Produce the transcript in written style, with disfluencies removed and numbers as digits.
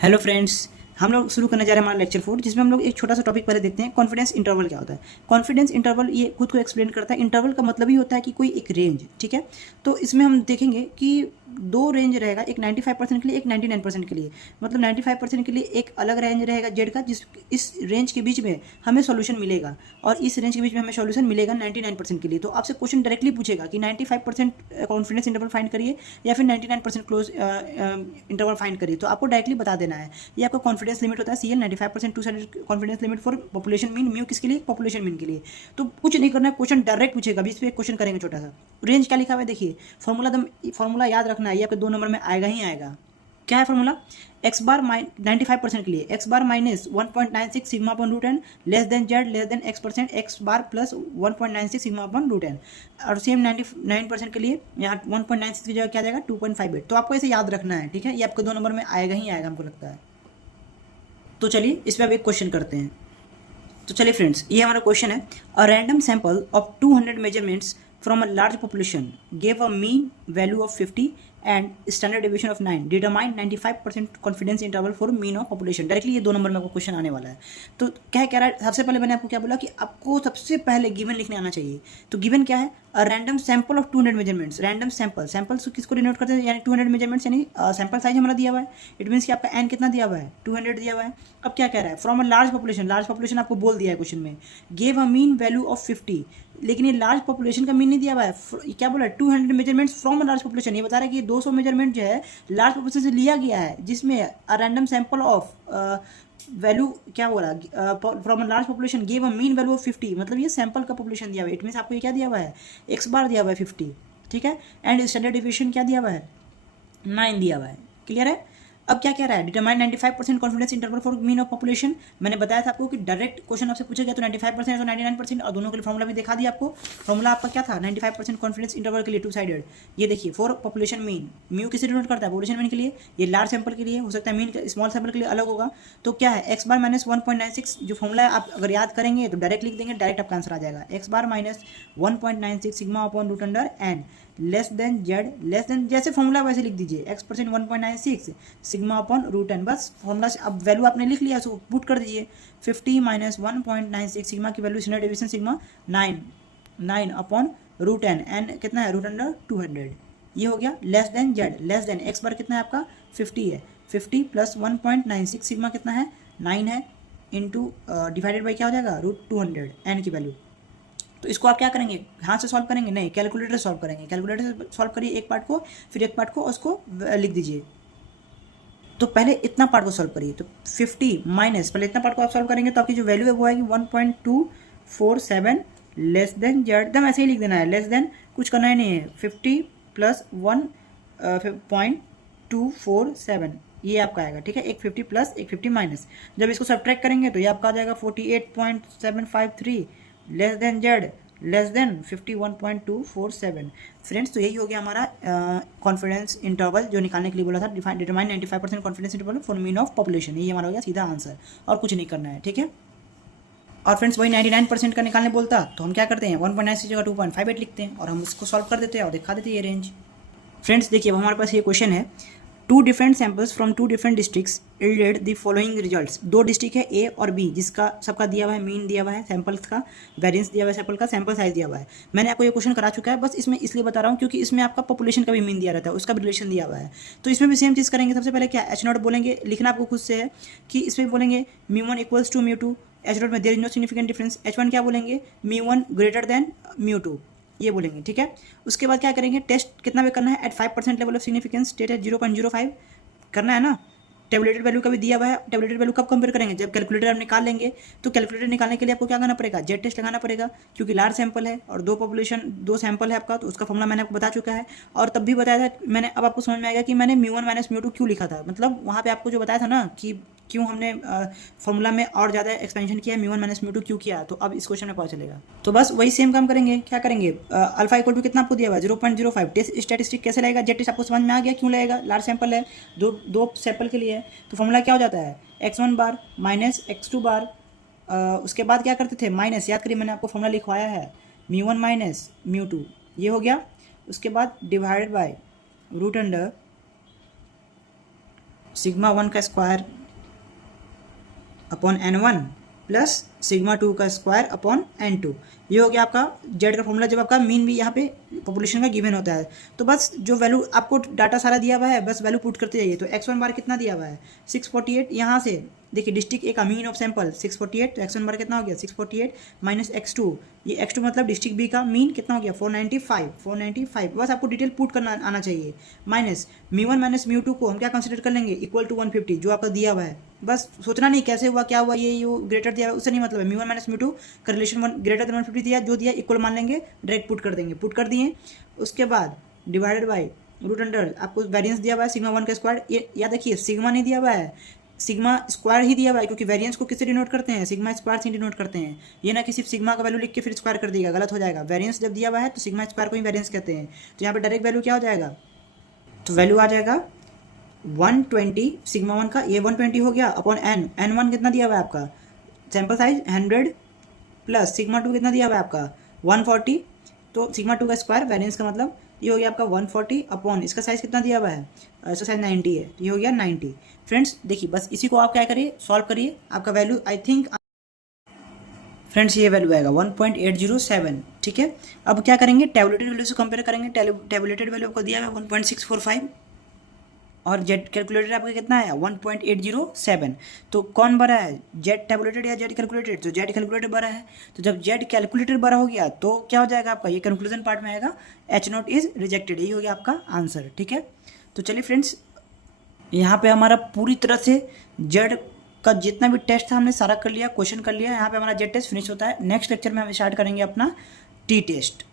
Hello friends, हम लोग शुरू करने जा रहे हैं हमारा लेक्चर 4, जिसमें हम लोग एक छोटा सा टॉपिक पहले देखते हैं। कॉन्फिडेंस इंटरवल क्या होता है। कॉन्फिडेंस इंटरवल ये खुद को एक्सप्लेन करता है। इंटरवल का मतलब ही होता है कि कोई एक रेंज, ठीक है। तो इसमें हम देखेंगे कि दो रेंज रहेगा, एक 95% के लिए, एक 99% के लिए। मतलब 95% के लिए एक अलग रेंज रहेगा जेड का, जिस इस रेंज के बीच में हमें सॉल्यूशन मिलेगा, और इस रेंज के बीच में हमें सॉल्यूशन मिलेगा 99% के लिए। तो आपसे क्वेश्चन डायरेक्टली पूछेगा कि 95% कॉन्फिडेंस इंटरवल फाइंड करिए या फिर 99% क्लोज इंटरवल फाइंड करिए। तो आपको डायरेक्टली बता देना है। ये आपका कॉन्फिडेंस लिमिट होता है CL 95% two sided confidence limit for population mean, mu किसके लिए, पॉपुलेशन मीन के लिए। तो कुछ नहीं करना है, क्वेश्चन डायरेक्ट पूछेगा। 20 पे एक क्वेश्चन करेंगे छोटा सा। रेंज क्या लिखा हुआ है देखिए, फॉर्मूला याद रखना है, ये आपके 2 नंबर में आएगा ही आएगा। क्या है फॉर्मूला? एक्स बार 95% के लिए x bar minus 1.96 sigma upon root n less than z less than x% x bar plus 1.96 sigma upon root n. और सेम 99% के लिए यहाँ 1.96 की जगह क्या जाएगा 2.58। तो आपको ऐसे याद रखना है, ठीक है। ये आपके 2 नंबर में आएगा ही आएगा, हमको लगता है। तो चलिए इस पर अब एक क्वेश्चन करते हैं। तो चलिए फ्रेंड्स, ये हमारा क्वेश्चन है। A random sample of 200 measurements from a large population gave a mean value of 50 and standard deviation of 9, determine 95% confidence interval for mean of population। Directly ये 2 नंबर में आपको क्वेश्चन आने वाला है। तो क्या कह रहा है, सबसे पहले मैंने आपको क्या बोला कि आपको सबसे पहले गिवन लिखने आना चाहिए। तो गिवन क्या है? A random sample of 200 measurements. Random samples किसको डिनोट करते हैं, यानी 200 मेजरमेंट्स, यानी सैंपल साइज हमारा दिया हुआ है। इट मीन्स कि आपका एन कितना दिया हुआ है, 200 दिया हुआ है। अब क्या कह रहा है? फ्रॉम अ लार्ज पॉपुलेशन आपको बोल दिया है क्वेश्चन में। Gave a mean value of 50, लेकिन ये लार्ज पॉपुलेशन का मीन नहीं दिया हुआ है। क्या बोला है? 200 measurements from a large population. ये बता रहा है कि 200 मेजरमेंट जो है लार्ज पॉपुलेशन से लिया गया है, जिसमें a random sample of value क्या बोला, from a large population gave a mean value of 50। मतलब ये सैंपल का पॉपुलेशन दिया हुआ है। इट मीन्स आपको ये क्या दिया हुआ है, एक्स बार दिया हुआ है 50, ठीक है। एंड स्टैंडर्ड डिविएशन क्या दिया हुआ है, 9 दिया हुआ है। क्लियर है? अब क्या कह रहा है? Determine 95% confidence interval for mean of population. मैंने बताया था आपको कि डायरेक्ट क्वेश्चन आपसे पूछेगा तो 95% तो 99%, और दोनों के लिए फॉर्मुला भी दिखा दिया आपको। फॉर्मुला आपका क्या था 95% कॉन्फिडेंस इंटरवल के लिए, टू साइडेड। ये देखिए फॉर पॉपुलेशन मीन, म्यू किसे डिनोट करता है, पॉपुलेशन मीन के लिए। ये लार्ज सैंपल के लिए हो सकता है, मीन स्मॉल सैंपल के लिए अलग होगा। तो क्या है, एक्स बार माइनस 1.96 जो फॉर्मुला है, आप अगर याद करेंगे तो डायरेक्ट लिख देंगे, डायरेक्ट आपका आंसर आ जाएगा। X bar minus 1.96 sigma upon root under n less than z less than, जैसे फॉर्मूला वैसे लिख दीजिए, x% 1.96 sigma upon root n. बस फॉर्मूला से अब वैल्यू आपने लिख लिया, उसको पुट कर दीजिए। 50 माइनस 1.96 सिग्मा की value standard deviation sigma 9 upon root n, n कितना है, रूट अंडर 200। ये हो गया। Less than z less than x bar कितना है आपका 50 है, 50 प्लस 1.96 सिग्मा कितना है 9 है, इंटू डिवाइडेड बाई क्या हो जाएगा √200 एन की वैल्यू। तो इसको आप क्या करेंगे, हाथ से सॉल्व करेंगे? नहीं, कैलकुलेटर सॉल्व करेंगे। कैलकुलेटर से सॉल्व करिए एक पार्ट को, फिर एक पार्ट को उसको लिख दीजिए। तो पहले इतना पार्ट को सॉल्व करिए। तो 50 माइनस, पहले इतना पार्ट को आप सॉल्व करेंगे तो आपकी जो वैल्यू है वो आएगी 1.247 लेस देन जेड। एकदम ऐसे ही लिख देना है, लेस देन कुछ करना ही नहीं है। 50 प्लस 1.247 ये आपका आएगा, ठीक है। एक 50 प्लस एक 50 माइनस, जब इसको सब्ट्रैक्ट करेंगे तो ये आपका आ जाएगा 48.753 less than z less then 51.247। Friends, तो यही हो गया हमारा कॉन्फिडेंस इंटरवल जो निकालने के लिए बोला था। Determine 95% confidence interval for mean of population. ये हमारा हो गया सीधा आंसर, और कुछ नहीं करना है, ठीक है। और फ्रेंड्स, वही 99% का निकालने बोलता तो हम क्या करते हैं, 1.96 जगह 2.58 लिखते हैं, और हम इसको सॉल्व कर देते हैं और दिखा देते हैं ये रेंज। फ्रेंड्स देखिए, अब हमारे पास ये क्वेश्चन है। 2 different samples from 2 different districts yielded the following results. 2 district है ए और बी, जिसका सबका दिया हुआ है मीन दिया हुआ है, सैंपल्स का वेरिएंस दिया हुआ है, सैंपल का सैंपल साइज दिया हुआ है। मैंने आपको ये क्वेश्चन करा चुका है, बस इसमें इसलिए बता रहा हूँ क्योंकि इसमें आपका पॉपुलेशन का भी मीन दिया रहता है, उसका भी रिलेशन दिया हुआ है। तो इसमें भी सेम चीज़ करेंगे। सबसे पहले क्या H0 बोलेंगे, लिखना आपको खुद से है कि इसमें बोलेंगे μ1 इक्वल्स टू μ2, H0 में there is no significant difference. H1 क्या बोलेंगे, μ1 ग्रेटर देन μ2, ये बोलेंगे, ठीक है। उसके बाद क्या करेंगे, टेस्ट कितना पे करना है, at 5% level of significance, test है 0.05 करना है ना। टेबलेटेड वैल्यू का भी दिया हुआ है। टेबलेटेड वैल्यू कब कंपेयर करेंगे, जब कैलकुलेटर आप निकाल लेंगे। तो कैलकुलेटर निकालने के लिए आपको क्या करना पड़ेगा, जेड टेस्ट लगाना पड़ेगा, क्योंकि लार्ज सैंपल है और दो सैंपल है आपका, तो उसका फॉर्मूला मैंने आपको बता चुका है। और तब भी बताया था मैंने, अब आपको समझ में आएगा कि मैंने μ1 माइनस μ2 क्यों लिखा था। मतलब वहाँ पे आपको जो बताया था ना कि क्यों हमने फॉर्मूला में और ज़्यादा एक्सपेंशन किया, μ1 माइनस μ2 क्यों किया, तो अब इस क्वेश्चन में पता चलेगा। तो बस वही सेम काम करेंगे। क्या करेंगे, अल्फा इक्वल टू कितना आपको दिया हुआ है 0.05। टेस्ट स्टैटिस्टिक कैसे लगेगा, जेड टेस्ट आपको समझ में आ गया क्यों लगेगा, लार्ज सैंपल है, दो सैंपल के लिए है। तो फॉर्मूला क्या हो जाता है, x1 बार माइनस x2 बार। उसके बाद क्या करते थे, माइनस, याद करिए मैंने आपको फॉर्मूला लिखवाया है, μ1 माइनस μ2, ये हो गया। उसके बाद divided by root under sigma 1 का square upon n1 plus sigma 2 का स्क्वायर अपॉन n2। ये हो गया आपका जेड का फॉर्मूला, जब आपका मीन भी यहाँ पे पॉपुलेशन का गिवन होता है। तो बस जो वैल्यू आपको डाटा सारा दिया हुआ है, बस वैल्यू पुट करते जाइए। तो x1 बार कितना दिया हुआ है 648, यहाँ से देखिए डिस्ट्रिक्ट ए का मीन ऑफ सैंपल 648, तो x1 बार कितना हो गया 648 माइनस x2, ये x2 मतलब डिस्ट्रिक्ट बी का मीन कितना हो गया 495। बस आपको डिटेल पुट करना आना चाहिए। माइनस μ1 माइनस μ2 को हम क्या कंसिडर कर लेंगे इक्वल टू 150, जो आपका दिया हुआ है। बस सोचना नहीं कैसे हुआ क्या हुआ, ये ग्रेटर दिया उससे नहीं मतलब है। μ1 माइनस μ2 का रिलेशन ग्रेटर देन 150 दिया, जो दिया इक्वल मान लेंगे, डायरेक्ट पुट कर देंगे। पुट कर दिए, उसके बाद डिवाइडेड बाई रूट अंडर, आपको वेरिएंस दिया हुआ है सिग्मा 1 का स्क्वायर। ये याद रखिए सिग्मा नहीं दिया हुआ है, सिग्मा स्क्वायर ही दिया हुआ है, क्योंकि वेरिएंस को किससे डिनोट करते हैं सिग्मा स्क्वायर से डिनोट करते हैं। ये ना कि सिर्फ सिग्मा का वैल्यू लिख के फिर स्क्वायर कर देगा, गलत हो जाएगा। वेरिएंस जब दिया हुआ है तो सिग्मा स्क्वायर को ही वेरिएंस कहते हैं। तो यहाँ पे डायरेक्ट वैल्यू क्या हो जाएगा, तो वैल्यू आ जाएगा 120 सिग्मा 1 का, ये 120 हो गया अपॉन n1 कितना दिया हुआ है आपका सैम्पल साइज 100 प्लस सिग्मा 2 कितना दिया हुआ है आपका 140, तो सिग्मा 2 का स्क्वायर वेरिएंस का मतलब ये हो गया आपका 140 अपॉन इसका साइज़ कितना दिया हुआ है, इसका साइज 90 है, ये हो गया 90। फ्रेंड्स देखिए बस इसी को आप क्या करिए सॉल्व करिए, आपका वैल्यू आई थिंक फ्रेंड्स ये वैल्यू आएगा 1.807। ठीक है, अब क्या करेंगे टेबुलेटेड वैल्यू से कंपेयर करेंगे। टेबुलेटेड वैल्यू आपको दिया हुआ है 1.645 और जेड कैलकुलेटेड आपका कितना है 1.807। तो कौन बड़ा है जेड टेबुलेटेड या जेड कैलकुलेटेड, तो जेड कैलकुलेटेड बड़ा है। तो जब जेड कैलकुलेटेड बड़ा हो गया तो क्या हो जाएगा आपका, ये कंक्लूजन पार्ट में आएगा H0 इज रिजेक्टेड, यही हो गया आपका आंसर। ठीक है, तो चलिए फ्रेंड्स यहाँ पे हमारा पूरी तरह से जेड का जितना भी टेस्ट था हमने सारा कर लिया, क्वेश्चन कर लिया। यहाँ पे हमारा जेड टेस्ट फिनिश होता है। नेक्स्ट लेक्चर में हम स्टार्ट करेंगे अपना टी टेस्ट।